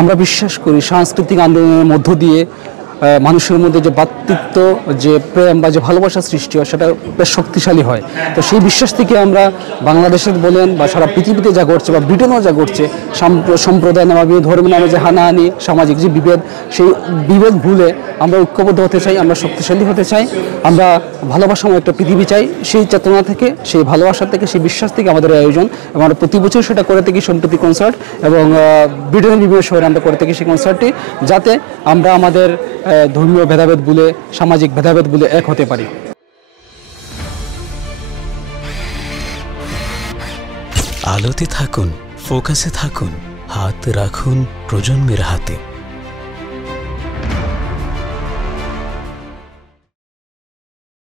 আমরা বিশ্বাস করি সাংস্কৃতিক আন্দোলনের মধ্য দিয়ে মানুষের মধ্যে যে ভ্রাতৃত্ব, যে প্রেম বা যে ভালোবাসা সৃষ্টি হয় সেটা বেশ শক্তিশালী হয়। তো সেই বিশ্বাস থেকে আমরা বাংলাদেশের বলেন বা সারা পৃথিবীতে যা ঘটছে বা ব্রিটেনেও যা ঘটছে, সম্প্রদায় নামে ধর্মের নামে যে হানাহানি, সামাজিক যে বিভেদ, সেই বিভেদ ভুলে আমরা ঐক্যবদ্ধ হতে চাই, আমরা শক্তিশালী হতে চাই, আমরা ভালোবাসাময় একটা পৃথিবী চাই। সেই চেতনা থেকে, সেই ভালোবাসা থেকে, সেই বিশ্বাস থেকে আমাদের এই আয়োজন। আমরা প্রতি বছর সেটা করে থাকি সম্প্রীতি কনসার্ট, এবং ব্রিটেনের বিভিন্ন শহরে আমরা করে থাকি সেই কনসার্টটি, যাতে আমরা আমাদের ধর্মীয় ভেদাভেদ ভুলে, সামাজিক ভেদাভেদ ভুলে এক হতে পারি। আলোতে থাকুন, ফোকাসে থাকুন, হাত রাখুন প্রজন্মের হাতে।